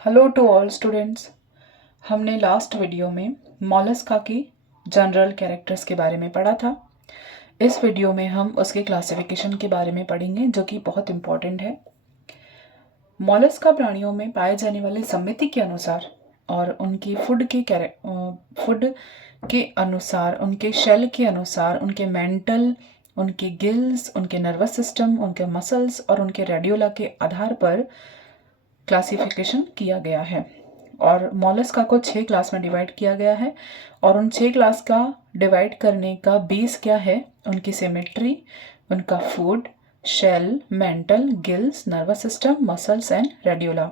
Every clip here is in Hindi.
Hello to all students. हमने लास्ट वीडियो में मॉलस्का के जनरल कैरेक्टर्स के बारे में पढ़ा था। इस वीडियो में हम उसके क्लासिफिकेशन के बारे में पढ़ेंगे जो कि बहुत इम्पॉर्टेंट है। मॉलस्का प्राणियों में पाए जाने वाले समिति के अनुसार और उनके फूड के अनुसार, उनके शेल के अनुसार, उनके मेंटल, उनके गिल्स, उनके नर्वस सिस्टम, उनके मसल्स और उनके रेडियोला के आधार पर क्लासिफिकेशन किया गया है। और मॉलस्का को 6 क्लास में डिवाइड किया गया है और उन 6 क्लास का डिवाइड करने का बेस क्या है? उनकी सिमेट्री, उनका food, shell, mantle, gills, nervous system, muscles and radula.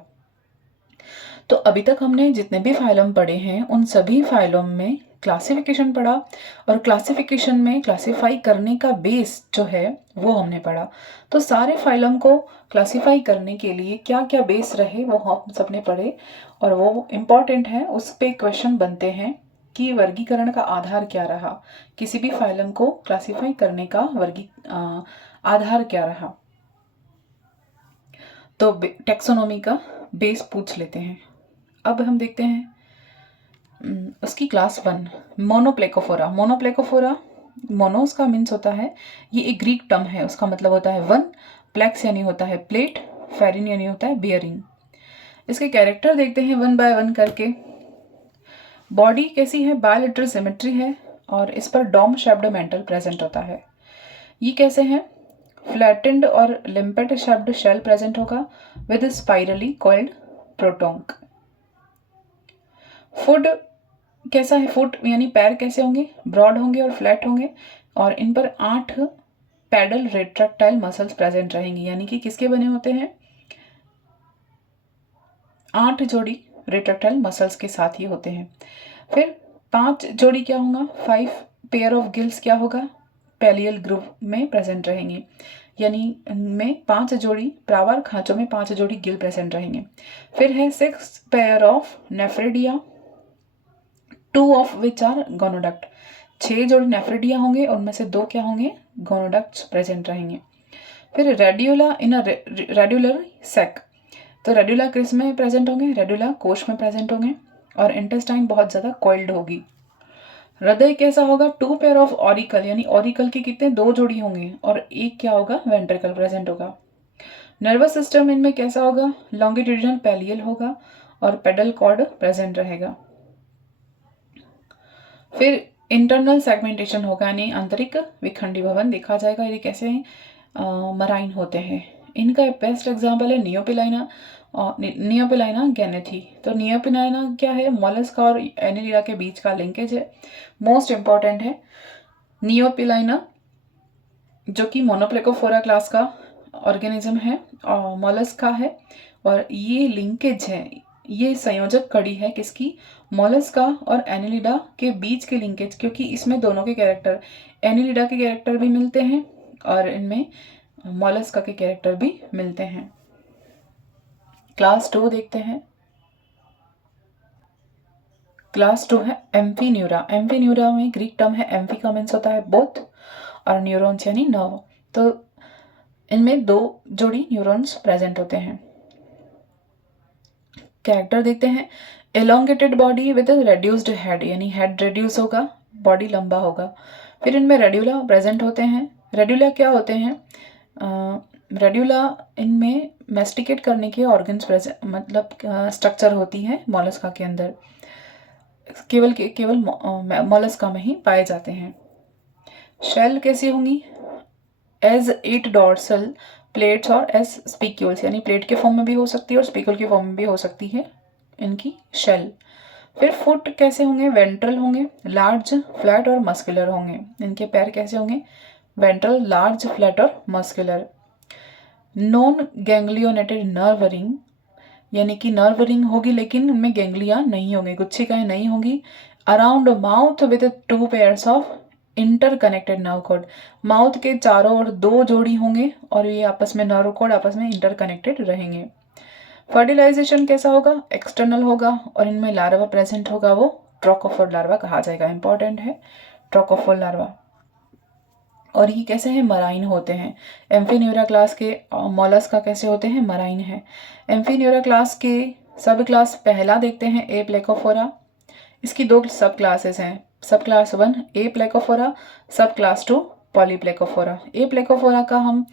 तो अभी तक हमने जितने भी फाइलम पढ़े हैं उन सभी फाइलम में क्लासिफिकेशन पढ़ा और क्लासिफिकेशन में क्लासिफाई करने का बेस जो है वो हमने पढ़ा। तो सारे फाइलम को क्लासिफाई करने के लिए क्या क्या बेस रहे वो हम सबने पढ़े और वो इम्पॉर्टेंट है। उस पे क्वेश्चन बनते हैं कि वर्गीकरण का आधार क्या रहा, किसी भी फाइलम को क्लासिफाई करने का आधार क्या रहा। तो टेक्सोनोमी का बेस पूछ लेते हैं। अब हम देखते हैं उसकी क्लास 1 मोनोप्लेकोफोरा। मोनो उसका मीन्स होता है, ये एक ग्रीक टर्म है, उसका मतलब होता है वन, प्लेक्स यानी होता है प्लेट, फेरिन यानी होता है बियरिंग। इसके कैरेक्टर देखते हैं वन बाय वन करके। बॉडी कैसी है? बायलेटरल सिमेट्री है और इस पर डॉम शेप्ड मेंटल प्रेजेंट होता है। ये कैसे हैं? फ्लैटेंड और लिम्पेट शेप्ड शेल प्रेजेंट होगा विद स्पाइरली कॉइल्ड प्रोटोंक। फुट कैसा है? फुट यानी पैर कैसे होंगे? ब्रॉड होंगे और फ्लैट होंगे और इन पर 8 पैडल रेट्रैक्टाइल मसल्स प्रेजेंट रहेंगी, यानी कि किसके बने होते हैं? 8 जोड़ी रेट्रैक्टाइल मसल्स के साथ ये होते हैं। फिर 5 जोड़ी क्या होगा? 5 पेयर ऑफ गिल्स क्या होगा? पैलियल ग्रूव में प्रेजेंट रहेंगे, यानी इनमें 5 जोड़ी प्रावार खांचों में 5 जोड़ी गिल प्रेजेंट रहेंगे। फिर है 6 pair of nephridia, 2 of which are gonoduct. 6 जोड़ी नेफ्रेडिया होंगे और उनमें से 2 क्या होंगे? गोनोडक्ट्स प्रेजेंट रहेंगे। फिर रेडियोला इन अ रेडुलर सेक। तो रेडुला किस में प्रेजेंट होंगे? रेडुला कोश में प्रेजेंट होंगे और इंटेस्टाइन बहुत ज़्यादा कॉइल्ड होगी। हृदय कैसा होगा? 2 पेयर ऑफ ऑरिकल, यानी ऑरिकल के कितने? 2 जोड़ी होंगे और एक क्या होगा? वेंट्रिकल प्रेजेंट होगा। नर्वस सिस्टम इनमें कैसा होगा? लॉन्गिट्यूडिनल पैलियल होगा और पेडल कॉर्ड प्रेजेंट रहेगा। फिर इंटरनल सेगमेंटेशन होगा, यानी आंतरिक विखंडी भवन देखा जाएगा। ये कैसे मराइन होते हैं। इनका बेस्ट एग्जाम्पल है नियोपिलाइना और नियोपिलाइना गैनेथी। तो नियोपिलाइना क्या है? मॉलस्का और एनिलिडा के बीच का लिंकेज है, मोस्ट इंपॉर्टेंट है। नियोपिलाइना जो कि मोनोप्लेकोफोरा क्लास का ऑर्गेनिज्म है और मॉलस्का है, और ये लिंकेज है, ये संयोजक कड़ी है किसकी? मॉलस्का और एनिलिडा के बीच के लिंकेज, क्योंकि इसमें दोनों के कैरेक्टर, एनिलिडा के कैरेक्टर भी मिलते हैं और इनमें मॉलस्का के कैरेक्टर भी मिलते हैं। क्लास 2 देखते हैं। क्लास 2 है एम्फीन्यूरा। एम्फीन्यूरा में ग्रीक टर्म है एम्फी का मीन्स होता है बोथ और न्यूरॉन्स यानी नर्व। तो इनमें 2 जोड़ी न्यूरॉन्स प्रेजेंट होते हैं। कैरेक्टर देखते हैं। Elongated body with reduced head, यानी हेड रेड्यूस होगा, बॉडी लंबा होगा। फिर इनमें रेड्यूला प्रेजेंट होते हैं। रेड्यूला क्या होते हैं? रेड्यूला इनमें मेस्टिकेट करने के ऑर्गन्स प्रेजेंट, मतलब स्ट्रक्चर होती है मॉलस्का के अंदर, केवल मॉलस्का में ही पाए जाते हैं। शेल कैसी होंगी? एज 8 डॉर्सल प्लेट्स और एज स्पिक्यूल्स, यानी प्लेट के फॉर्म में भी हो सकती है और स्पिक्यूल के फॉर्म में भी हो सकती है इनकी शेल। फिर फुट कैसे होंगे? वेंट्रल होंगे, लार्ज, फ्लैट और मस्कुलर होंगे। इनके पैर कैसे होंगे? वेंट्रल, लार्ज, फ्लैट और मस्कुलर। नॉन गैंग्लियोनेटेड नर्व रिंग, यानी कि नर्व रिंग होगी लेकिन उनमें गैंग्लिया नहीं होंगे, गुच्छिकाएं नहीं होंगी। Around mouth with 2 pairs of interconnected nerve cord, mouth के चारों ओर 2 जोड़ी होंगे और ये आपस में नर्व कॉर्ड आपस में इंटरकनेक्टेड रहेंगे। फर्टिलाइजेशन कैसा होगा? एक्सटर्नल होगा और इनमें लार्वा प्रेजेंट होगा, वो ट्रोकोफोर लार्वा कहा जाएगा। इंपॉर्टेंट है ट्रोकोफोर लार्वा। और ये कैसे हैं? मराइन होते हैं। एम्फीन्यूरा क्लास के मॉलस्का कैसे होते हैं? मराइन है। एम्फीन्यूरा क्लास के सब क्लास पहला देखते हैं ए प्लेकोफोरा। इसकी दो सब क्लासेस हैं, सब क्लास 1 ए प्लेकोफोरा, सब क्लास 2 पॉलीप्लेकोफोरा। ए प्लेकोफोरा का हम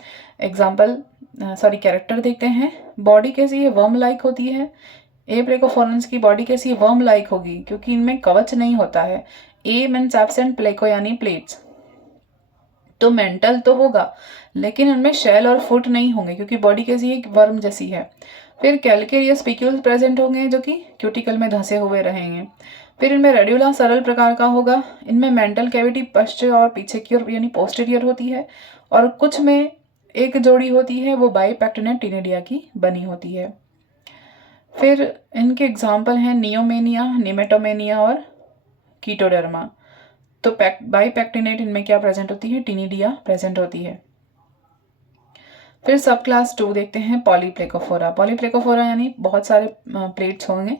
कैरेक्टर देखते हैं। बॉडी कैसी है, वर्म लाइक होती है। ए प्लेकोफोरेंस की बॉडी कैसी है, वर्म लाइक होगी, क्योंकि इनमें कवच नहीं होता है। ए मीन्स एब्सेंट, प्लेको यानी प्लेट्स। तो मेंटल तो होगा लेकिन उनमें शेल और फुट नहीं होंगे, क्योंकि बॉडी कैसी है, वर्म जैसी है। फिर कैलकेरियस स्पिक्यूल्स प्रेजेंट होंगे जो कि क्यूटिकल में धंसे हुए रहेंगे। फिर इनमें रेड्यूला सरल प्रकार का होगा। इनमें मेंटल कैविटी पश्च और पीछे की ओर यानी पोस्टीरियर होती है, और कुछ में एक जोड़ी होती है, वो बाइपेक्टिनेट टिनेडिया की बनी होती है। फिर इनके एग्जाम्पल हैं नियोमेनिया, निमेटोमेनिया और कीटोडर्मा। तो बाइपेक्टिनेट इनमें क्या प्रेजेंट होती है, टिनिडिया प्रेजेंट होती है। फिर सब क्लास 2 देखते हैं पॉलीप्लेकोफोरा। पॉलीप्लेकोफोरा यानी बहुत सारे प्लेट्स होंगे।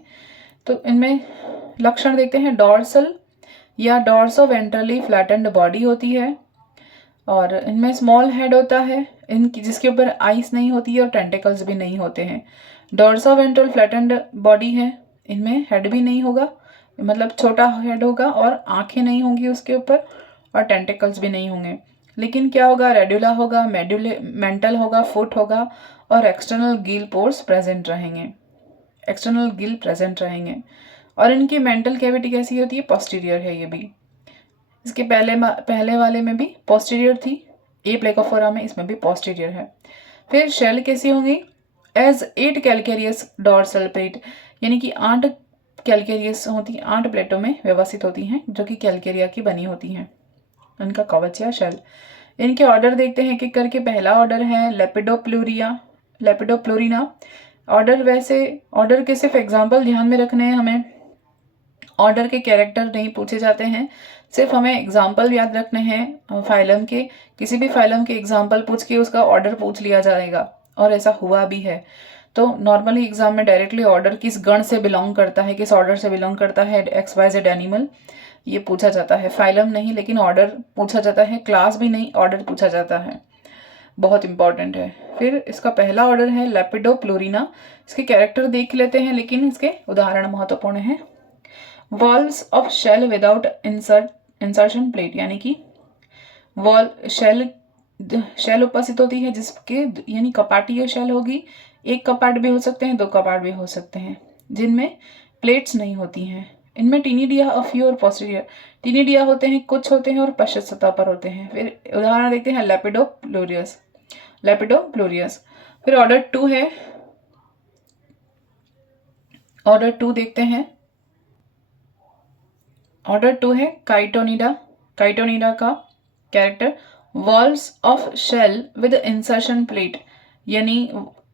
तो इनमें लक्षण देखते हैं, डॉर्सल या डॉर्सो वेंट्रली फ्लैटेंड बॉडी होती है, और इनमें स्मॉल हेड होता है, इनकी जिसके ऊपर आइस नहीं होती है और टेंटिकल्स भी नहीं होते हैं। डॉर्सो वेंट्रल फ्लैटेंड बॉडी है, इनमें हेड भी नहीं होगा, मतलब छोटा हेड होगा, और आंखें नहीं होंगी उसके ऊपर, और टेंटिकल्स भी नहीं होंगे। लेकिन क्या होगा, रेड्यूला होगा, मेंटल होगा, फुट होगा, और एक्सटर्नल गिल पोर्स प्रेजेंट रहेंगे, एक्सटर्नल गिल प्रेजेंट रहेंगे। और इनकी मेंटल कैविटी कैसी होती है, पोस्टीरियर है ये भी। इसके पहले वाले में भी पोस्टीरियर थी, ए प्लेकोफोरा में इसमें भी पोस्टीरियर है। फिर शेल कैसी होंगी, एज 8 कैलकेरियस डॉर्सल प्लेट, यानी कि 8 कैलकेरियस होती, 8 प्लेटों में व्यवस्थित होती हैं, जो कि कैलकेरिया की बनी होती हैं, इनका कवच या शेल। इनके ऑर्डर देखते हैं कि करके। पहला ऑर्डर है लेपिडोप्लूरिना। ऑर्डर के सिर्फ एग्जाम्पल ध्यान में रखने हैं हमें, ऑर्डर के कैरेक्टर नहीं पूछे जाते हैं, सिर्फ हमें एग्जाम्पल याद रखने हैं। फाइलम के, किसी भी फाइलम के एग्जाम्पल पूछ के उसका ऑर्डर पूछ लिया जाएगा, और ऐसा हुआ भी है। तो नॉर्मली एग्जाम में डायरेक्टली ऑर्डर किस गण से बिलोंग करता है, किस ऑर्डर से बिलोंग करता है, XYZ एनिमल, ये पूछा जाता है। फाइलम नहीं, लेकिन ऑर्डर पूछा जाता है, क्लास भी नहीं, ऑर्डर पूछा जाता है, बहुत इंपॉर्टेंट है। फिर इसका पहला ऑर्डर है लेपिडोप्लूरिना। इसके कैरेक्टर देख लेते हैं, लेकिन इसके उदाहरण महत्वपूर्ण हैं। Walls of shell without insertion plate, यानी कि शेल उपस्थित होती है जिसके, यानी कपाटीय शेल होगी, एक कपाट भी हो सकते हैं, 2 कपाट भी हो सकते हैं, जिनमें प्लेट्स नहीं होती हैं। इनमें टिनिडिया अ फ्यू और पोस्टीरियर, टिनिडिया होते हैं, कुछ होते हैं, और पश्चात सतह पर होते हैं। फिर उदाहरण देखते हैं लेपिडोप्लूरियस। फिर ऑर्डर 2 है, ऑर्डर 2 देखते हैं। ऑर्डर 2 है काइटोनिडा। काइटोनिडा का character, walls of shell with insertion plate, यानी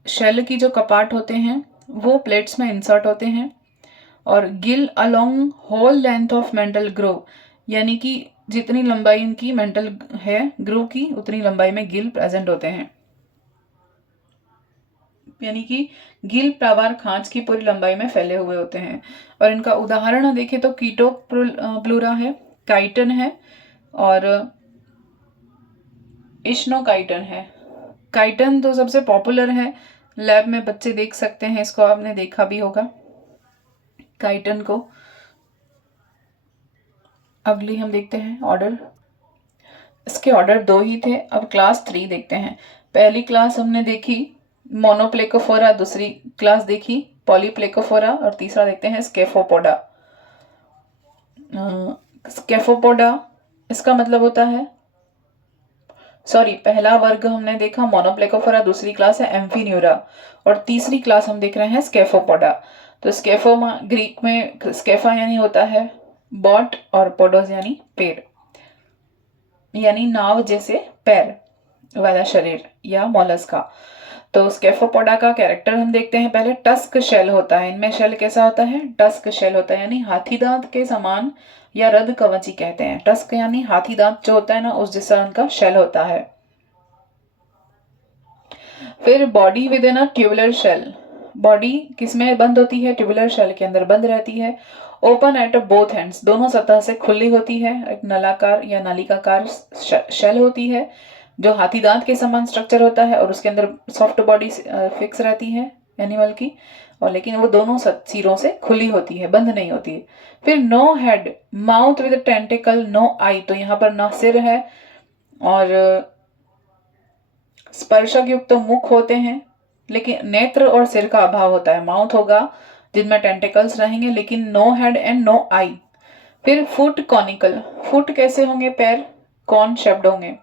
शेल की जो कपाट होते हैं वो प्लेट्स में इंसर्ट होते हैं, और gill along whole length of mantle groove, यानी कि जितनी लंबाई इनकी मेंटल है ग्रोव की, उतनी लंबाई में गिल प्रेजेंट होते हैं, यानी कि गिल प्रावार खांच की पूरी लंबाई में फैले हुए होते हैं। और इनका उदाहरण देखें तो कीटोप्लूरा है, काइटन है, और इश्नोकाइटन है। काइटन तो सबसे पॉपुलर है, लैब में बच्चे देख सकते हैं, इसको आपने देखा भी होगा काइटन को। अगली हम देखते हैं ऑर्डर, इसके ऑर्डर 2 ही थे। अब क्लास 3 देखते हैं। पहली क्लास हमने देखी मोनोप्लेकोफोरा, दूसरी क्लास देखी पॉलीप्लेकोफोरा, और तीसरा देखते हैं स्केफोपोडा। स्केफोपोडा इसका मतलब होता है, पहला वर्ग हमने देखा मोनोप्लेकोफोरा, दूसरी क्लास है एम्फीन्यूरा, और तीसरी क्लास हम देख रहे हैं स्केफोपोडा। तो स्केफोमा ग्रीक में स्केफा यानी होता है बॉट, और पोडोस यानी पैर, यानी नाव जैसे पैर वाला शरीर या मोलस्का। तो स्केफोपोडा का कैरेक्टर हम देखते हैं। पहले टस्क शेल होता है, इनमें शेल कैसा होता है, टस्क शेल होता है, यानी हाथी दांत के समान, या रद कवची कहते हैं। टस्क यानी हाथी दांत जो होता है ना, उस जैसा उनका शेल होता है। फिर body within a tubular shell, body किसमें बंद होती है, ट्यूबुलर शेल के अंदर बंद रहती है। ओपन एट बोथ एंड्स, दोनों सतह से खुली होती है। एक नलाकार या नलिकाकार शेल होती है जो हाथी दांत के समान स्ट्रक्चर होता है, और उसके अंदर सॉफ्ट बॉडी फिक्स रहती है एनिमल की, और लेकिन वो दोनों सिरों से खुली होती है, बंद नहीं होती है। फिर no head, mouth with tentacle, no eye, तो यहाँ पर ना सिर है और स्पर्शक युक्त मुख होते हैं, लेकिन नेत्र और सिर का अभाव होता है। माउथ होगा जिनमें टेंटिकल्स रहेंगे, लेकिन नो हेड एंड नो आई। फिर फुट कॉनिकल, फुट कैसे होंगे, पैर कॉन शेप्ड होंगे।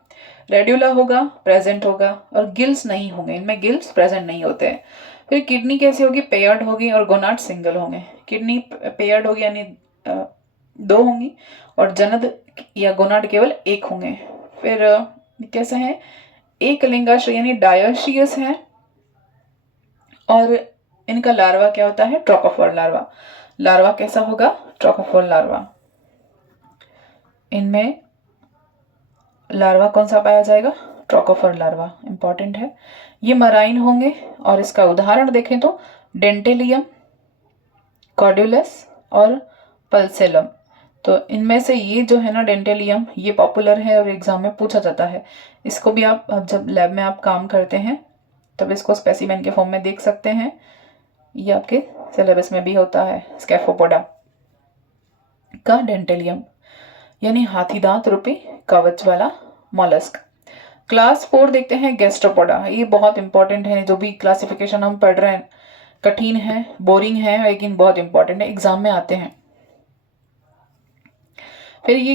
रेड्यूला होगा, प्रेजेंट होगा, और गिल्स नहीं होंगे, इनमें गिल्स प्रेजेंट नहीं होते हैं। फिर किडनी कैसे होगी, पेयर्ड होगी, और गोनाड सिंगल होंगे। किडनी पेयर्ड होगी यानी दो होंगी, और जनद या गोनाड केवल एक होंगे। फिर कैसे हैं, एक लिंगाश्र यानी डायोशियस है, और इनका लार्वा क्या होता है, ट्रोकोफोर लार्वा। लार्वा कैसा होगा, ट्रोकोफोर लार्वा। इनमें लार्वा कौन सा पाया जाएगा, ट्रोकोफोर लार्वा, इंपॉर्टेंट है। ये मराइन होंगे, और इसका उदाहरण देखें तो डेंटेलियम, कॉर्ड्यूलस और पल्सेलम। तो इनमें से ये जो है ना डेंटेलियम, ये पॉपुलर है और एग्जाम में पूछा जाता है। इसको भी आप जब लैब में आप काम करते हैं तब इसको स्पेसिमेन के फॉर्म में देख सकते हैं। ये आपके सिलेबस में भी होता है। स्कैफोपोडा का डेंटेलियम यानी हाथी दांत रूपी कवच वाला मॉलस्क। क्लास 4 देखते हैं, गैस्ट्रोपोडा। ये बहुत इंपॉर्टेंट है, जो भी क्लासिफिकेशन हम पढ़ रहे हैं कठिन है, बोरिंग है, लेकिन बहुत इंपॉर्टेंट है, एग्जाम में आते हैं। फिर ये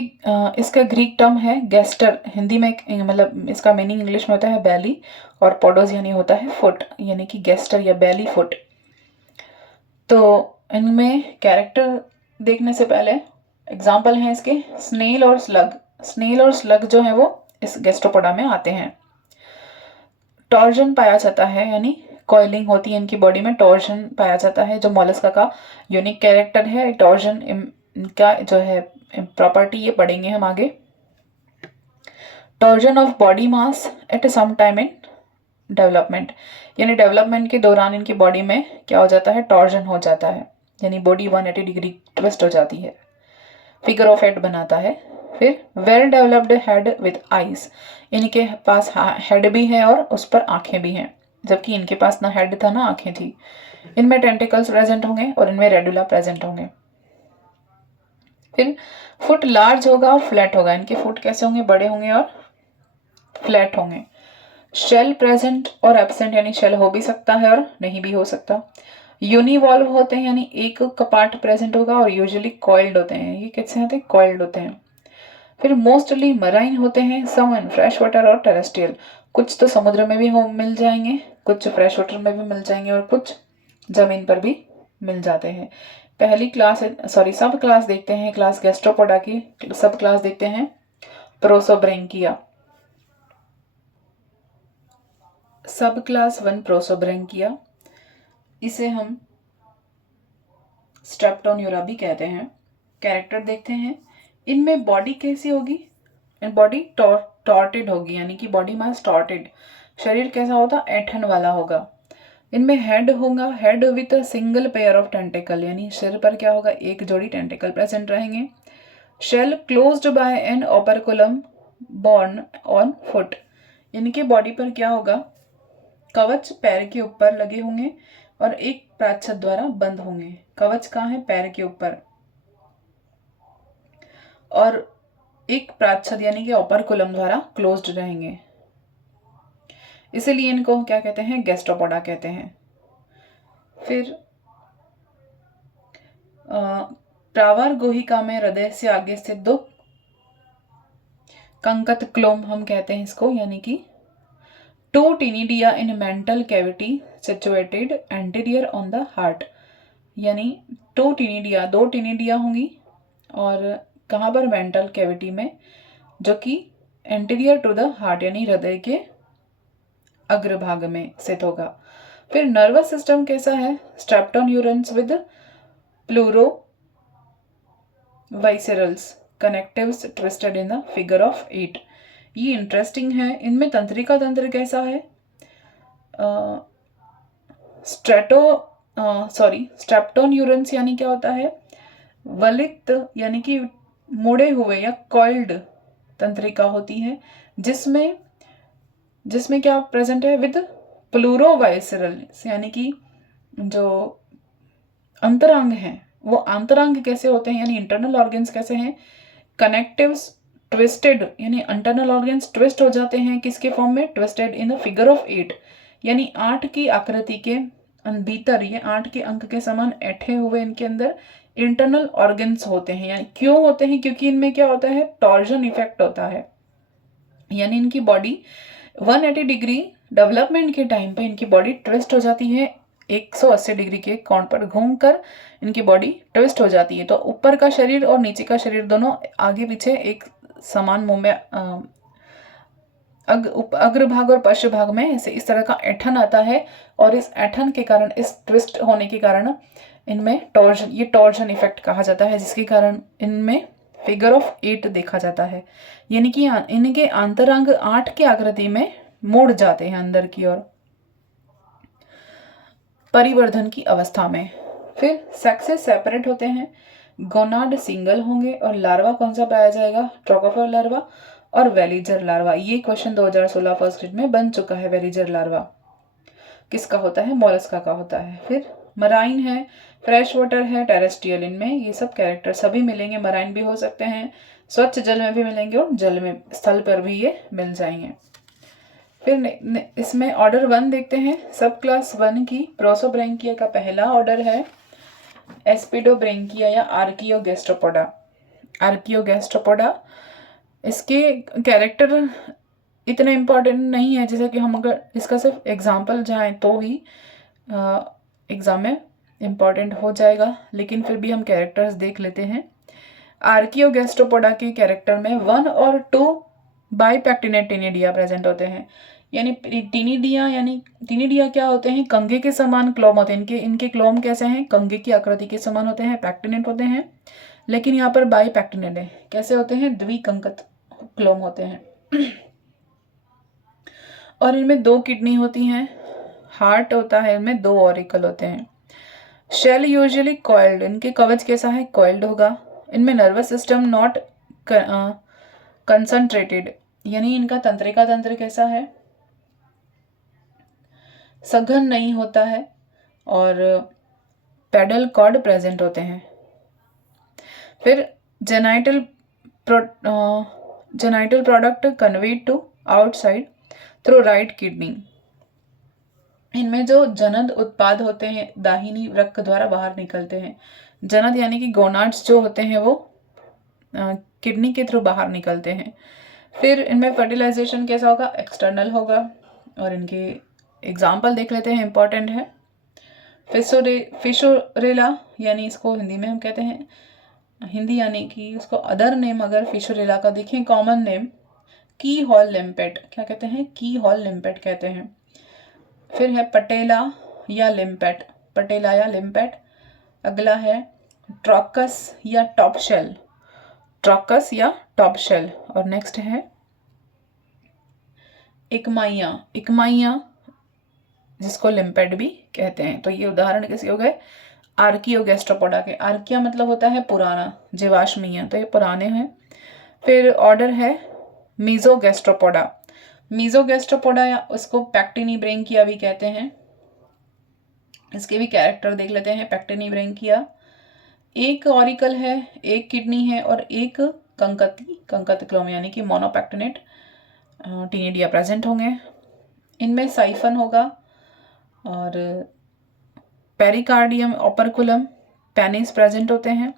इसका ग्रीक टर्म है गैस्टर, हिंदी में मतलब इसका मीनिंग इंग्लिश में होता है बैली, और पोडोस यानी होता है फुट, यानी कि गैस्टर या बैली फुट। तो इनमें कैरेक्टर देखने से पहले एग्जाम्पल हैं इसके स्नेल और स्लग। स्नेल और स्लग जो है वो इस गैस्ट्रोपोडा में आते हैं। टॉर्जन पाया जाता है, यानी कॉइलिंग होती है इनकी बॉडी में, टॉर्जन पाया जाता है, जो मोलस्का का यूनिक कैरेक्टर है। टॉर्जन इनका जो है प्रॉपर्टी, ये पढ़ेंगे हम आगे। Torsion of body mass at some time in development, यानी डेवलपमेंट के दौरान इनकी बॉडी में क्या हो जाता है, टॉर्जन हो जाता है, यानी बॉडी 180 डिग्री ट्विस्ट हो जाती है, फिगर ऑफ 8 बनाता है। फिर well developed head with eyes, इनके पास हेड भी है और उस पर आंखें भी हैं, जबकि इनके पास ना हेड था ना आंखें थी। इनमें टेंटिकल्स प्रेजेंट होंगे और इनमें रेडुला प्रेजेंट होंगे। फिर फुट लार्ज होगा और फ्लैट होगा, इनके फुट कैसे होंगे, बड़े होंगे और फ्लैट होंगे। शेल प्रेजेंट और एब्सेंट, यानी शेल हो भी सकता है और नहीं भी हो सकता। यूनिवॉल्व होते हैं, यानी एक कपाट प्रेजेंट होगा, और यूजुअली कॉइल्ड होते हैं, ये कैसे होते हैं, कॉइल्ड होते हैं। फिर मोस्टली मराइन होते हैं, सम इन फ्रेश वाटर और टेरेस्ट्रियल, कुछ तो समुद्र में भी मिल जाएंगे, कुछ फ्रेश वाटर में भी मिल जाएंगे, और कुछ जमीन पर भी मिल जाते हैं। पहली क्लास सब क्लास देखते हैं, क्लास गैस्ट्रोपोडा की सब क्लास देखते हैं, प्रोसोब्रेंकिया। सब क्लास 1 प्रोसोब्रेंकिया, इसे हम स्ट्रेप्टोन्यूरा भी कहते हैं। कैरेक्टर देखते हैं, इनमें बॉडी कैसी होगी, बॉडी टॉर्टेड होगी, यानी कि बॉडी मास टॉर्टेड, शरीर कैसा होता, ऐंठन वाला होगा। इनमें हेड होगा, head with a single pair of tentacle, यानी सिर पर क्या होगा, एक जोड़ी टेंटिकल प्रेजेंट रहेंगे। Shell closed by an operculum borne on foot, इनके बॉडी पर क्या होगा, कवच पैर के ऊपर लगे होंगे और एक प्राच्छद द्वारा बंद होंगे। कवच कहाँ है, पैर के ऊपर, और एक प्राच्छद यानी कि ओपरकुलम द्वारा क्लोज्ड रहेंगे, इसीलिए इनको क्या कहते हैं, गैस्ट्रोपोडा कहते हैं। फिर प्रावार गोहिका में हृदय से आगे स्थित दो कंकत क्लोम हम कहते हैं इसको, यानी कि two ctenidia in mantle cavity situated anterior on the heart, यानी टू टिनिडिया, दो टिनिडिया होंगी, और कहाँ पर, मेंटल कैविटी में, जो कि एंटीरियर टू द हार्ट यानी हृदय के अग्रभाग में स्थित होगा। फिर नर्वस सिस्टम कैसा है, streptoneurans with pleurovisceral connectives twisted in the figure of 8, ये इंटरेस्टिंग है। इनमें तंत्रिका तंत्र कैसा है, स्ट्रेप्टोन्यूरन्स यानी क्या होता है, वलित यानी कि मुड़े हुए या कॉइल्ड तंत्रिका होती है, जिसमें क्या प्रेजेंट है, विद प्लूरोवाइसरल, यानी कि जो अंतरांग हैं। वो अंतरांग कैसे होते हैं यानी इंटरनल ऑर्गन्स कैसे हैं, कनेक्टिव्स ट्विस्टेड यानी इंटरनल ऑर्गन्स ट्विस्ट हो जाते हैं किसके फॉर्म में, twisted in the figure of 8 यानी 8 की आकृति के भीतर, ये 8 के अंक के समान ऐठे हुए इनके अंदर इंटरनल ऑर्गन्स होते हैं। यानी क्यों होते हैं, क्योंकि इनमें क्या होता है, टॉर्जन इफेक्ट होता है, यानी इनकी बॉडी 180 डिग्री डेवलपमेंट के टाइम पे इनकी बॉडी ट्विस्ट हो जाती है, 180 डिग्री के कोण पर घूमकर इनकी बॉडी ट्विस्ट हो जाती है। तो ऊपर का शरीर और नीचे का शरीर दोनों आगे पीछे एक समान मुंह में अग्रभाग और पश्च भाग में ऐसे इस तरह का ऐठन आता है, और इस ऐठन के कारण, इस ट्विस्ट होने के कारण इनमें टॉर्जन, ये टॉर्जन इफेक्ट कहा जाता है, जिसके कारण इनमें फिगर ऑफ 8 देखा जाता है, यानी कि इनके अंतरांग 8 की आकृति में मुड़ जाते हैं अंदर की ओर परिवर्धन की अवस्था में। फिर सेक्सेस सेपरेट होते हैं, गोनाड सिंगल होंगे, और लार्वा कौन सा पाया जाएगा, ट्रोकोफोर लार्वा और वेलिजर लार्वा। ये क्वेश्चन 2016 फर्स्ट ग्रेड में बन चुका है। वेलिजर लार्वा किसका होता है, मोलस्का का होता है। फिर मराइन है, फ्रेश वाटर है, टेरेस्ट्रियल, इनमें ये सब कैरेक्टर सभी मिलेंगे। मराइन भी हो सकते हैं, स्वच्छ जल में भी मिलेंगे, और जल में स्थल पर भी ये मिल जाएंगे। फिर इसमें ऑर्डर 1 देखते हैं, सब क्लास 1 की प्रोसोब्रैंकिया का पहला ऑर्डर है एस्पिडोब्रैंकिया या आर्कियोगैस्ट्रोपोडा। आर्कियोगैस्ट्रोपोडा, इसके कैरेक्टर इतने इम्पॉर्टेंट नहीं है, जैसे कि हम अगर इसका सिर्फ एग्जाम्पल जाएं तो ही एग्जाम में इम्पॉर्टेंट हो जाएगा, लेकिन फिर भी हम कैरेक्टर्स देख लेते हैं। आर्कियोगैस्ट्रोपोडा के कैरेक्टर में 1 और 2 बाइपेक्टिनेट टिनिडिया प्रेजेंट होते हैं, यानी टिनिडिया, यानी टिनिडिया क्या होते हैं, कंघे के समान क्लोम होते हैं। इनके क्लोम कैसे हैं, कंघे की आकृति के समान होते हैं, पैक्टिनेट होते हैं। लेकिन यहाँ पर बाइपेक्टिनेट है, कैसे होते हैं, द्विकंकत क्लोम होते हैं। और इनमें 2 किडनी होती हैं, हार्ट होता है, इनमें 2 ऑरिकल होते हैं। शेल यूजुअली कॉइल्ड, इनके कवच कैसा है, कॉइल्ड होगा। इनमें नर्वस सिस्टम नॉट कंसंट्रेटेड, यानी इनका तंत्रिका तंत्र कैसा है, सघन नहीं होता है, और पेडल कॉर्ड प्रेजेंट होते हैं। फिर genital product conveyed to outside through right kidney, इनमें जो जनद उत्पाद होते हैं दाहिनी वृक्क द्वारा बाहर निकलते हैं। जनद यानी कि गोनाड्स जो होते हैं वो किडनी के थ्रू बाहर निकलते हैं। फिर इनमें फर्टिलाइजेशन कैसा होगा, एक्सटर्नल होगा, और इनके एग्जाम्पल देख लेते हैं, इंपॉर्टेंट है। फिशोरेला, यानी इसको हिंदी में हम कहते हैं, हिंदी यानी कि उसको अदर नेम अगर फिशोरेला का देखें, कॉमन नेम की हॉल लिम्पेट, क्या कहते हैं, की हॉल लिम्पेट कहते हैं। फिर है पटेला या लिम्पेट, पटेला या लिम्पेट। अगला है ट्रॉकस या टॉप शेल, ट्रॉकस या टॉप शेल। और नेक्स्ट है इकमाइया, इकमाइया जिसको लिम्पेट भी कहते हैं। तो ये उदाहरण किसके हो गए, आर्कियोगैस्ट्रोपोडा के। आर्किया मतलब होता है पुराना, जीवाश्मीय, तो ये पुराने हैं। फिर ऑर्डर है मीजोगैस्ट्रोपोडा, मीजोगैस्ट्रोपोडा या उसको पैक्टिनीब्रैंकिया भी कहते हैं। इसके भी कैरेक्टर देख लेते हैं। पैक्टिनीब्रैंकिया, एक ऑरिकल है, एक किडनी है, और एक कंकत क्लोम यानी कि मोनोपैक्टिनेट टिनिडिया प्रेजेंट होंगे। इनमें साइफन होगा, और पेरिकार्डियम, ओपरकुलम, पेनिस प्रेजेंट होते हैं,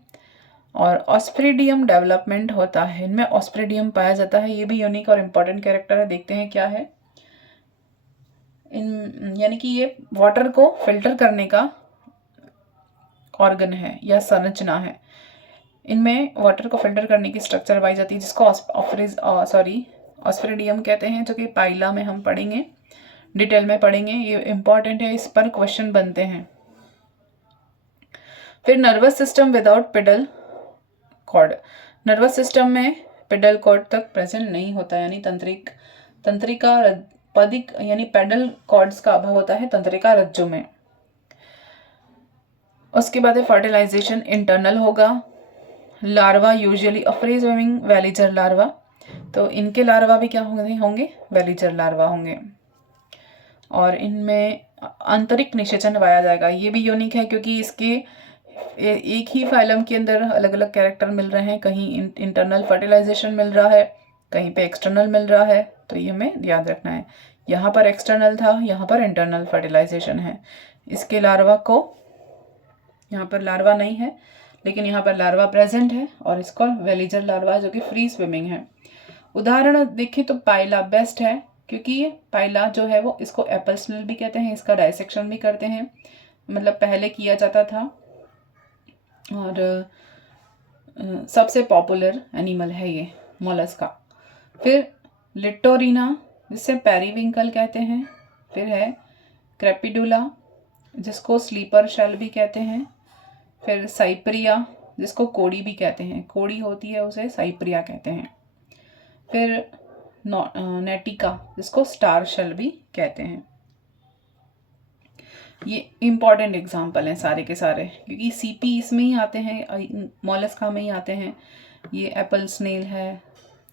और ऑस्प्रिडियम डेवलपमेंट होता है। इनमें ऑस्प्रिडियम पाया जाता है, ये भी यूनिक और इम्पोर्टेंट कैरेक्टर है। देखते हैं क्या है। यानी कि ये वाटर को फिल्टर करने का ऑर्गन है या संरचना है। इनमें वाटर को फिल्टर करने की स्ट्रक्चर पाई जाती है, जिसको ऑस्प्रिडियम कहते हैं, जो कि पाइला में हम पढ़ेंगे, डिटेल में पढ़ेंगे। ये इंपॉर्टेंट है, इस पर क्वेश्चन बनते हैं। फिर nervous system without pedal cord, nervous system में पेडल कॉर्ड तक प्रेजेंट नहीं होता, यानी तंत्रिका पदिक यानी पेडल कॉर्ड्स का अभाव होता है तंत्रिका रज्जु में। उसके बाद फर्टिलाइजेशन इंटरनल होगा। Larva usually free swimming veliger larva, तो इनके लार्वा भी क्या होंगे, वेलिजर लार्वा होंगे। और इनमें आंतरिक निषेचन पाया जाएगा, ये भी यूनिक है, क्योंकि इसके एक ही फाइलम के अंदर अलग अलग कैरेक्टर मिल रहे हैं, कहीं इंटरनल फर्टिलाइजेशन मिल रहा है, कहीं पे एक्सटर्नल मिल रहा है, तो ये हमें याद रखना है। यहाँ पर एक्सटर्नल था, यहाँ पर इंटरनल फर्टिलाइजेशन है। इसके लार्वा को, यहाँ पर लार्वा नहीं है लेकिन यहाँ पर लार्वा प्रेजेंट है और इसको वेलिजर लार्वा जो कि फ्री स्विमिंग है। उदाहरण देखें तो पाइला बेस्ट है, क्योंकि ये पाइला जो है वो इसको एप्पल स्नेल भी कहते हैं, इसका डायसेक्शन भी करते हैं, मतलब पहले किया जाता था, और सबसे पॉपुलर एनिमल है ये मोलस्का। फिर लिटोरिना जिसे पेरीविंकल कहते हैं। फिर है क्रेपिडुला जिसको स्लीपर शेल भी कहते हैं। फिर साइप्रिया जिसको कोड़ी भी कहते हैं, कोड़ी होती है उसे साइप्रिया कहते हैं। फिर नेटिका जिसको स्टार शेल भी कहते हैं। ये इम्पॉर्टेंट एग्जाम्पल हैं सारे के सारे, क्योंकि सीपी इसमें ही आते हैं, मोलस्का में ही आते हैं। ये एप्पल स्नेल है,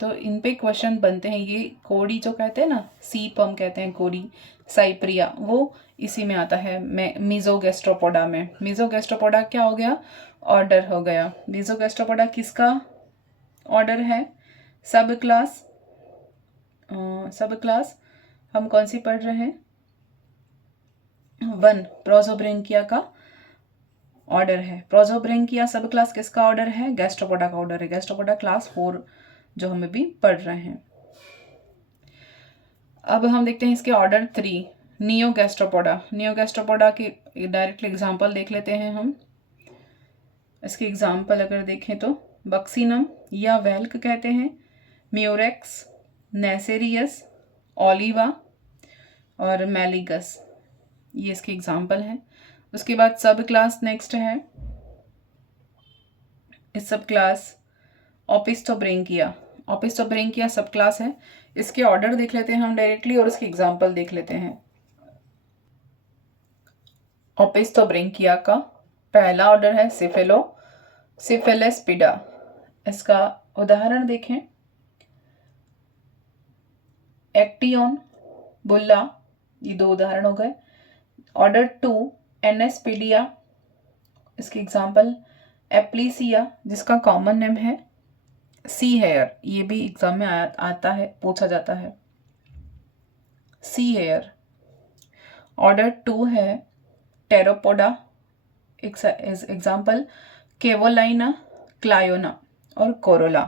तो इन पे क्वेश्चन बनते हैं। ये कोड़ी जो कहते हैं ना, सीप हम कहते हैं कोड़ी, साइप्रिया, वो इसी में आता है। मीजोगैस्ट्रोपोडा में। मीजोगैस्ट्रोपोडा क्या हो गया? ऑर्डर हो गया। मीजोगैस्ट्रोपोडा किसका ऑर्डर है? सब क्लास। सब क्लास हम कौन सी पढ़ रहे हैं? 1 प्रोजोब्रेंकिया का ऑर्डर है। प्रोजोब्रेंकिया सब क्लास किसका ऑर्डर है? गैस्ट्रोपोडा का ऑर्डर है। गैस्ट्रोपोडा क्लास 4 जो हम अभी पढ़ रहे हैं। अब हम देखते हैं इसके ऑर्डर 3, नियोगैस्ट्रोपोडा। नियोगैस्ट्रोपोडा के डायरेक्टली एग्जांपल देख लेते हैं हम। इसके एग्जांपल अगर देखें तो बक्सीनम या वेल्क कहते हैं, म्यूरेक्स, नेसेरियस, ओलिवा और मेलिगस, ये इसके एग्जांपल हैं। उसके बाद सब क्लास नेक्स्ट है। इस सब क्लास ओपिस्टोब्रेंकिया। ओपिस्टोब्रेंकिया सब क्लास है। इसके ऑर्डर देख लेते हैं हम डायरेक्टली और इसके एग्जांपल देख लेते हैं। ओपिस्टोब्रेंकिया का पहला ऑर्डर है सिफेलेस्पिडा। इसका उदाहरण देखें, एक्टियोन, बुल्ला, ये 2 उदाहरण हो गए। ऑर्डर 2 एनेस्पिडिया। इसके एग्जांपल एप्लीसिया जिसका कॉमन नेम है सी हेयर, ये भी एग्जाम में आता है, पूछा जाता है, सी हेयर। ऑर्डर 2 है टेरोपोडा। एग्जाम्पल केवोलाइना, क्लायोना और कोरोला,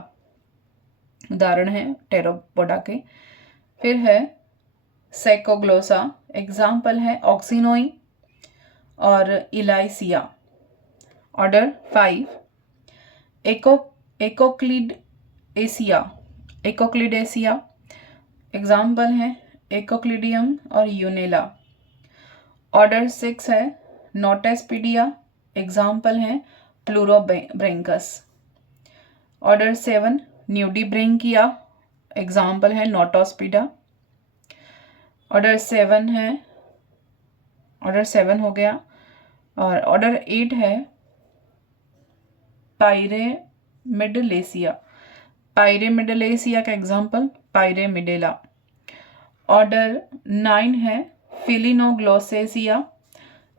उदाहरण है टेरोपोडा के। फिर है सेकोग्लोसा, एग्जाम्पल है ऑक्सीनोई और इलाइसिया। ऑर्डर 5 एकोक्लिडेसिया, एग्जाम्पल है एकोक्लिडियम और यूनेला। ऑर्डर 6 है नोटेस्पिडिया, एग्जाम्पल है प्लूरोब्रेंकस। ऑर्डर 7 न्यूडीब्रेंकिया, एग्जाम्पल है नोटोस्पिडा। ऑर्डर 7 हो गया। और ऑर्डर 8 है पायरेमिडलेसिया। पायरेमिडलेसिया का एग्जाम्पल पायरेमिडेला। ऑर्डर 9 है फिलिनोग्लोसेसिया,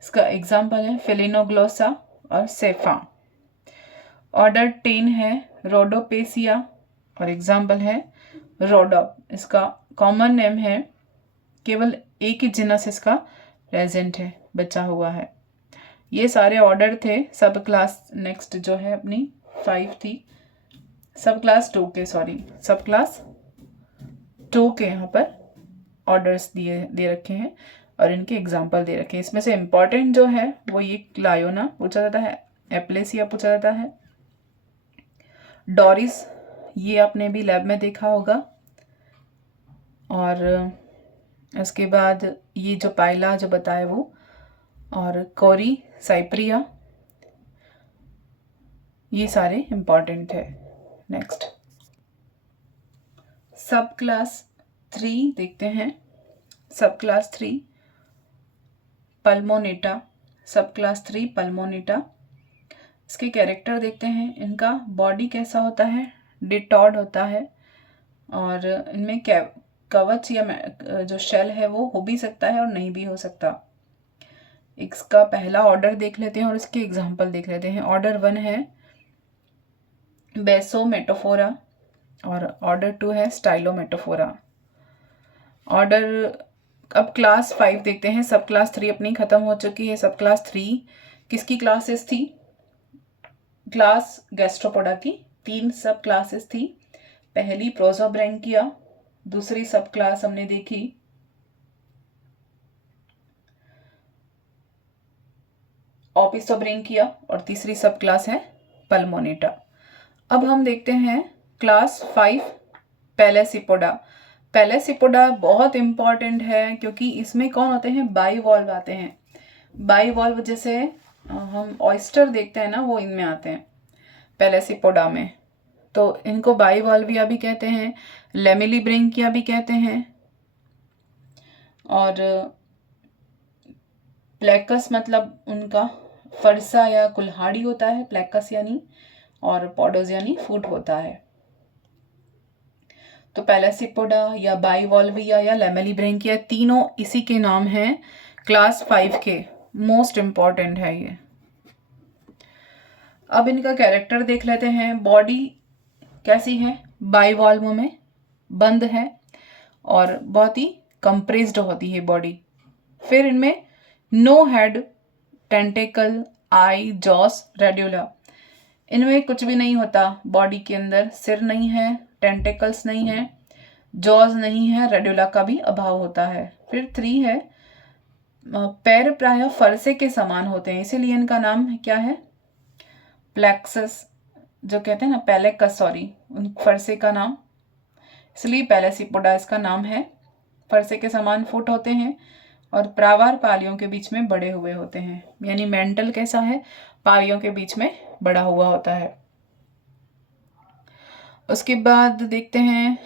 इसका एग्जाम्पल है फिलिनोग्लोसा और सेफा। ऑर्डर 10 है रोडोपेसिया और एग्जाम्पल है रोडोप, इसका कॉमन नेम है, केवल एक ही जिनस इसका प्रेजेंट है, बचा हुआ है। ये सारे ऑर्डर थे सब क्लास। नेक्स्ट जो है अपनी 5 थी सब क्लास 2 के, सब क्लास 2 के यहाँ पर ऑर्डर्स दे रखे हैं और इनके एग्जाम्पल दे रखे हैं। इसमें से इम्पॉर्टेंट जो है वो ये क्लायोना पूछा जाता है, एप्लेसिया पूछा जाता है, डोरिस ये आपने भी लैब में देखा होगा, और उसके बाद ये जो पाइला जो बताया वो, और कोरी, साइप्रिया, ये सारे इम्पॉर्टेंट थे। नेक्स्ट सब क्लास 3 देखते हैं। सब क्लास 3 पल्मोनेटा। सब क्लास 3 पल्मोनेटा। इसके कैरेक्टर देखते हैं। इनका बॉडी कैसा होता है? डिटॉर्ड होता है, और इनमें कवच या जो शेल है वो हो भी सकता है और नहीं भी हो सकता। इसका पहला ऑर्डर देख लेते हैं और इसके एग्जाम्पल देख लेते हैं। ऑर्डर 1 है बेसोमेटोफोरा और ऑर्डर 2 है स्टाइलोमेटोफोरा। ऑर्डर अब क्लास 5 देखते हैं। सब क्लास 3 अपनी खत्म हो चुकी है। सब क्लास 3 किसकी क्लासेस थी? क्लास गैस्ट्रोपोडा की 3 सब क्लासेस थी। पहली प्रोजोब्रैंकिया, दूसरी सब क्लास हमने देखी ओपिस्टोब्रैंकिया और तीसरी सब क्लास है पल्मोनेटा। अब हम देखते हैं क्लास 5 पैलेसिपोडा। पैलेसिपोडा बहुत इंपॉर्टेंट है क्योंकि इसमें कौन होते हैं? बाइवॉल्व आते हैं। बाइवॉल्व जैसे हम ऑयस्टर देखते हैं ना, वो इनमें आते हैं पैलेसिपोडा में। तो इनको बाइवॉल्विया भी कहते हैं, लेमिलीब्रैंकिया भी कहते हैं और प्लेकस मतलब उनका फरसा या कुल्हाड़ी होता है, प्लेकस यानी, और पॉडोज यानी फूट होता है। तो पैलेसिपोडा या बाइवॉल्विया या लेमेलिब्रैंकिया तीनों इसी के नाम हैं, क्लास 5 के। मोस्ट इंपॉर्टेंट है ये। अब इनका कैरेक्टर देख लेते हैं। बॉडी कैसी है? बाइवॉल्व में बंद है और बहुत ही कंप्रेस्ड होती है बॉडी। फिर इनमें नो हेड, टेंटेकल, आई, जॉस, रेड्यूला, इनमें कुछ भी नहीं होता बॉडी के अंदर। सिर नहीं है, टेंटेकल्स नहीं है, जॉज नहीं है, रेड्यूला का भी अभाव होता है। फिर 3 है पैर प्रायः फरसे के समान होते हैं, इसीलिए इनका नाम क्या है? प्लेक्सस, जो कहते हैं ना पैलेकस, सॉरी, उन फरसे का नाम, इसलिए पैलेसिपोडा इसका नाम है। फरसे के समान फुट होते हैं और प्रावार पालियों के बीच में बड़े हुए होते हैं। यानी मेंटल कैसा है? पालियों के बीच में बड़ा हुआ होता है। उसके बाद देखते हैं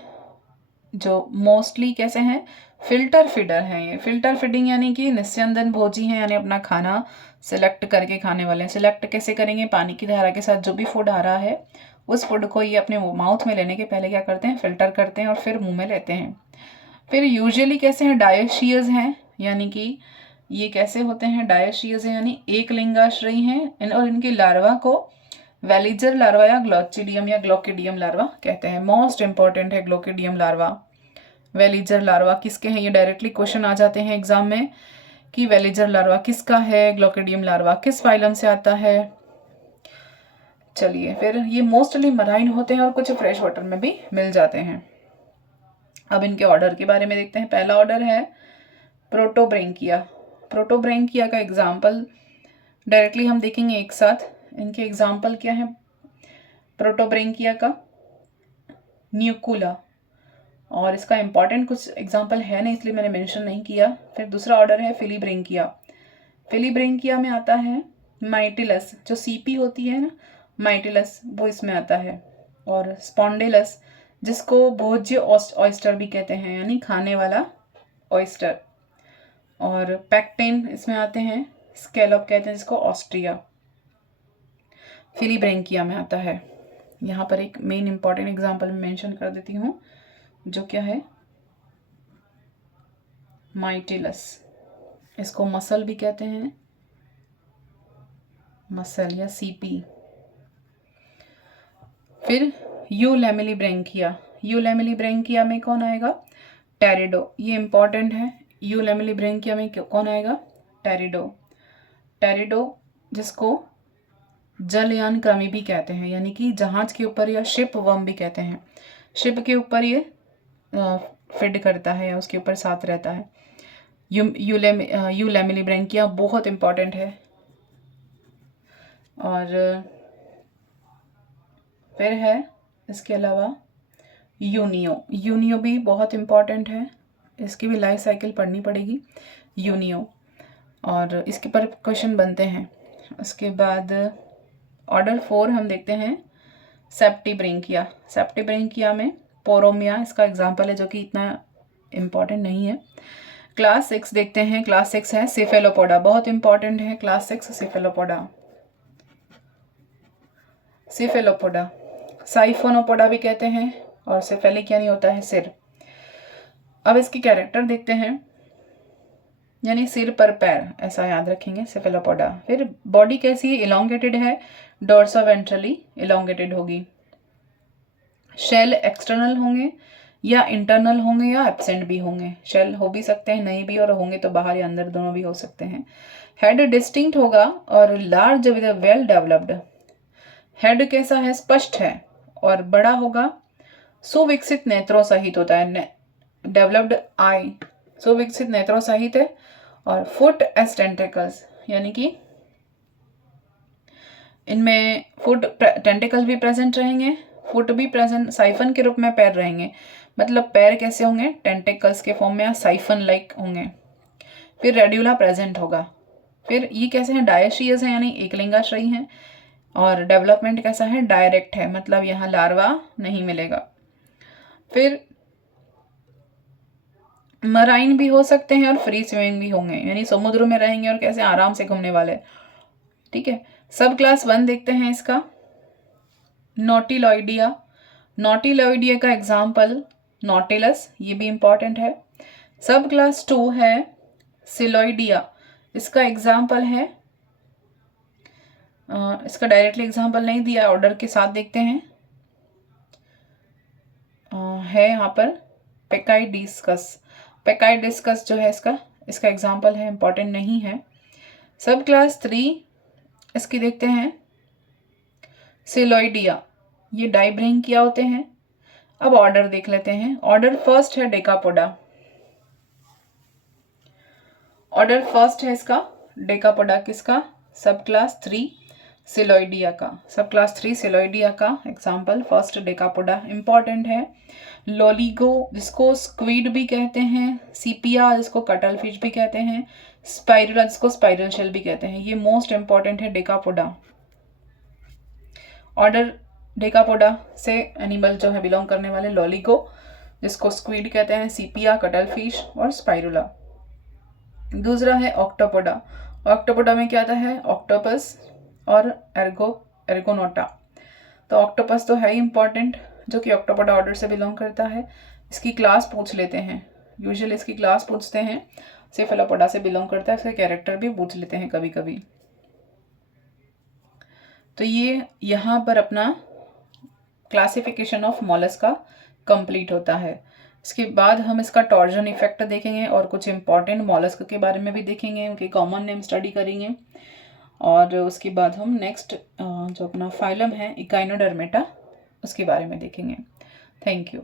जो मोस्टली कैसे हैं? फिल्टर फीडर हैं ये। फिल्टर फीडिंग यानी कि निस्यंदन भोजी हैं, यानी अपना खाना सिलेक्ट करके खाने वाले हैं। सिलेक्ट कैसे करेंगे? पानी की धारा के साथ जो भी फूड आ रहा है उस फूड को ये अपने माउथ में लेने के पहले क्या करते हैं? फिल्टर करते हैं और फिर मुंह में लेते हैं। फिर यूजुअली कैसे हैं? डायोशियस हैं, यानी कि ये कैसे होते हैं? डायोशियस हैं यानी एक लिंगाश्रयी हैं और इनकी लार्वा को वेलिजर लार्वा या ग्लोचिडियम या ग्लोकिडियम लार्वा कहते हैं। मोस्ट इंपॉर्टेंट है ग्लोकिडियम लार्वा, वेलिजर लार्वा किसके हैं? ये डायरेक्टली क्वेश्चन आ जाते हैं एग्जाम में कि वेलिजर लार्वा किसका है, ग्लोकिडियम लार्वा किस फाइलम से आता है। चलिए, फिर ये मोस्टली मराइन होते हैं और कुछ फ्रेश वाटर में भी मिल जाते हैं। अब इनके ऑर्डर के बारे में देखते हैं। पहला ऑर्डर है प्रोटोब्रैंकिया। प्रोटोब्रैंकिया का एग्जाम्पल डायरेक्टली हम देखेंगे एक साथ। इनके एग्जाम्पल क्या है प्रोटोब्रैंकिया का? न्यूकुला, और इसका इंपॉर्टेंट कुछ एग्जाम्पल है नहीं इसलिए मैंने मेंशन नहीं किया। फिर दूसरा ऑर्डर है फिलीब्रैंकिया। फिलीब्रैंकिया में आता है माइटिलस, जो सीपी होती है ना, माइटिलस, वो इसमें आता है। और स्पॉन्डिलस, जिसको भोज्य ऑयस्टर भी कहते हैं, यानी खाने वाला ऑयस्टर। और पैक्टेन इसमें आते हैं, स्कैलोप कहते हैं जिसको ऑस्ट्रिया। फिलीब्रैंकिया में आता है। यहाँ पर एक मेन इंपॉर्टेंट एग्जाम्पल मैं मेंशन कर देती हूँ, जो क्या है? माइटिलस। इसको मसल भी कहते हैं, मसल या सीपी। फिर यूलेमिलीब्रैंकिया। यूलेमिलीब्रैंकिया में कौन आएगा? टेरिडो। ये इंपॉर्टेंट है। यूलेमिलीब्रैंकिया में कौन आएगा? टेरिडो। टेरिडो जिसको जलयान कृमि भी कहते हैं, यानी कि जहाज के ऊपर या शिप वर्म भी कहते हैं। शिप के ऊपर ये फीड करता है या उसके ऊपर साथ रहता है। यूलेमिलीब्रैंकिया बहुत इंपॉर्टेंट है। और फिर है इसके अलावा यूनियो। यूनियो भी बहुत इंपॉर्टेंट है, इसकी भी लाइफ साइकिल पढ़नी पड़ेगी, यूनियो, और इसके पर क्वेश्चन बनते हैं। उसके बाद ऑर्डर 4 हम देखते हैं सेप्टिब्रैंकिया। सेप्टिब्रैंकिया में पोरोमिया इसका एग्जाम्पल है, जो कि इतना इम्पॉर्टेंट नहीं है। क्लास 6 देखते हैं। क्लास 6 है सेफेलोपोडा, बहुत इंपॉर्टेंट है क्लास 6 सेफेलोपोडा। सेफेलोपोडा, साइफोनोपोडा भी कहते हैं, और सेफेलिक यानी होता है सिर। अब इसकी कैरेक्टर देखते हैं। यानी सिर पर पैर, ऐसा याद रखेंगे सेफेलोपोडा। फिर बॉडी कैसी है, इलोंगेटेड है, डोर्सोवेंट्रली इलोंगेटेड होगी। शेल एक्सटर्नल होंगे या इंटरनल होंगे या एब्सेंट भी होंगे। शेल हो भी सकते हैं, नहीं भी, और होंगे तो बाहर या अंदर दोनों भी हो सकते हैं। हेड डिस्टिंक्ट होगा और large with well developed. Head कैसा है, स्पष्ट है और बड़ा होगा। सुविकसित नेत्रों सहित होता है, डेवलप्ड आई, सुविकसित नेत्रों सहित है। और फुट एज टेंटिकल्स, यानी कि इनमें फुट टेंटिकल भी प्रेजेंट रहेंगे, फुट भी प्रेजेंट, साइफन के रूप में पैर रहेंगे। मतलब पैर कैसे होंगे, टेंटिकल्स के फॉर्म में या साइफन लाइक होंगे। फिर रेड्यूला प्रेजेंट होगा। फिर ये कैसे हैं, डायशियस है यानी एकलिंगाश्रयी हैं। और डेवलपमेंट कैसा है, डायरेक्ट है, मतलब यहाँ लार्वा नहीं मिलेगा। फिर मराइन भी हो सकते हैं और फ्री स्विमिंग भी होंगे, यानी समुद्र में रहेंगे और कैसे आराम से घूमने वाले। ठीक है, सब क्लास 1 देखते हैं इसका, नोटिलॉइडिया। नोटिलॉइडिया का एग्जाम्पल नोटिलस, ये भी इंपॉर्टेंट है। सब क्लास 2 है सिलोइडिया, इसका एग्जाम्पल है, इसका डायरेक्टली एग्जाम्पल नहीं दिया, ऑर्डर के साथ देखते हैं। है यहाँ पर पेकाइडिस्कस, पेकाइडिस्कस जो है इसका एग्जाम्पल है, इंपॉर्टेंट नहीं है। सब क्लास 3 इसकी देखते हैं, सिलोइडिया, ये डाइब्रिंग किया होते हैं। अब ऑर्डर देख लेते हैं। ऑर्डर फर्स्ट है डेकापोडा, ऑर्डर फर्स्ट है इसका डेकापोडा किसका, सब क्लास 3 सिलोइडिया का। सब क्लास 3 सिलोइडिया का एग्जाम्पल फर्स्ट डेकापोडा इंपॉर्टेंट है। लोलिगो जिसको स्क्वीड भी कहते हैं, सीपिया जिसको कटल फिश भी कहते हैं, स्पाइरुला जिसको स्पाइरल शेल भी कहते हैं, ये मोस्ट इंपॉर्टेंट है डेकापोडा। ऑर्डर डेकापोडा से एनिमल जो है बिलोंग करने वाले, लोलिगो जिसको स्क्वीड कहते हैं, सीपिया कटल फिश और स्पाइरुला। दूसरा है ऑक्टोपोडा। ऑक्टोपोडा में क्या आता है, ऑक्टोपस और एर्गोनोटा। तो ऑक्टोपस तो है ही इंपॉर्टेंट, जो कि ऑक्टोपोडा ऑर्डर से बिलोंग करता है। इसकी क्लास पूछ लेते हैं, यूजुअली इसकी क्लास पूछते हैं, सेफेलोपोडा से बिलोंग करता है, इसका कैरेक्टर भी पूछ लेते हैं कभी कभी। तो ये यहाँ पर अपना क्लासिफिकेशन ऑफ मॉलस्क का कंप्लीट होता है। इसके बाद हम इसका टॉर्जन इफेक्ट देखेंगे और कुछ इंपॉर्टेंट मॉलस्क के बारे में भी देखेंगे, उनके कॉमन नेम स्टडी करेंगे। और उसके बाद हम नेक्स्ट जो अपना फाइलम है इकाइनोडर्मेटा, उसके बारे में देखेंगे। Thank you.